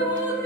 Ooh.